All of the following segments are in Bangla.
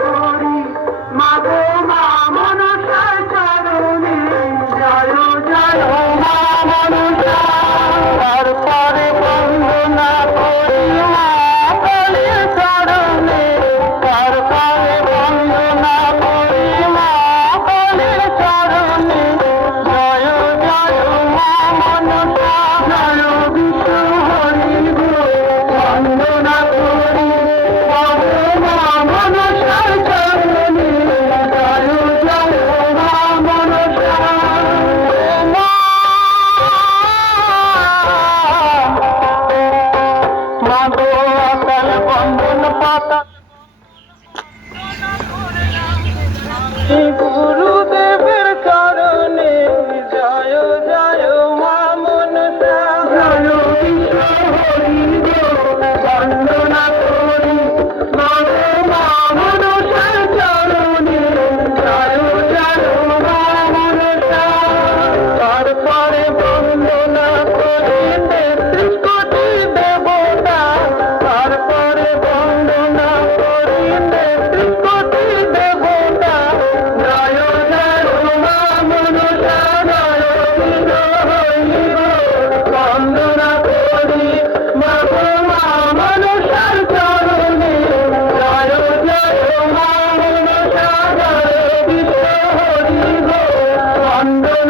করি মাগো। গুরুদেবের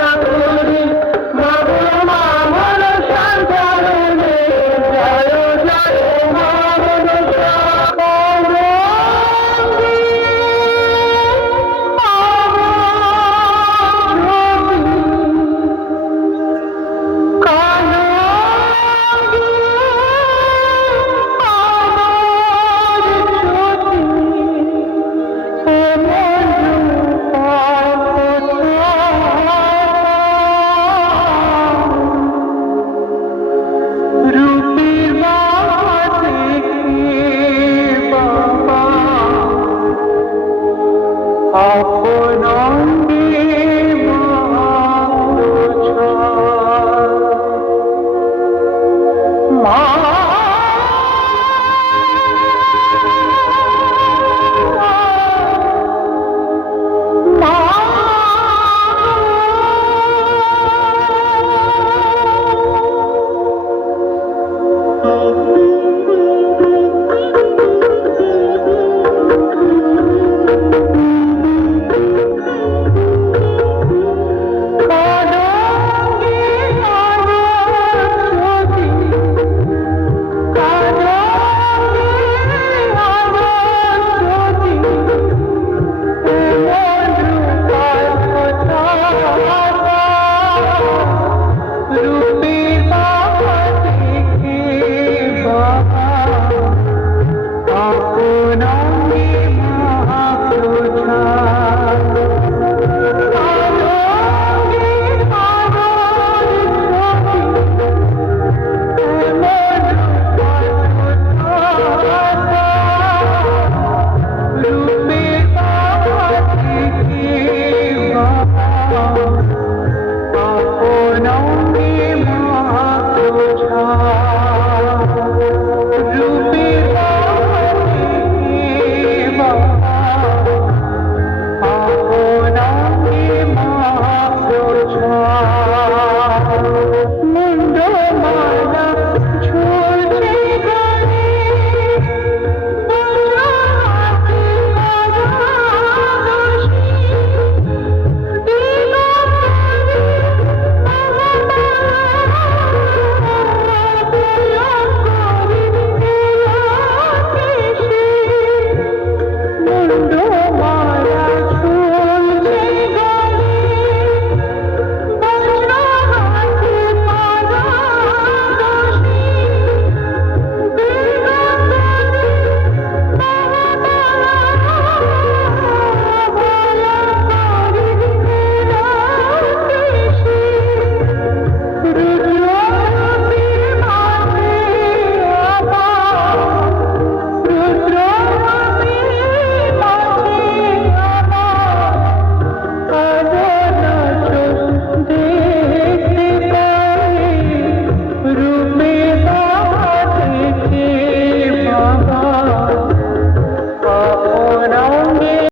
না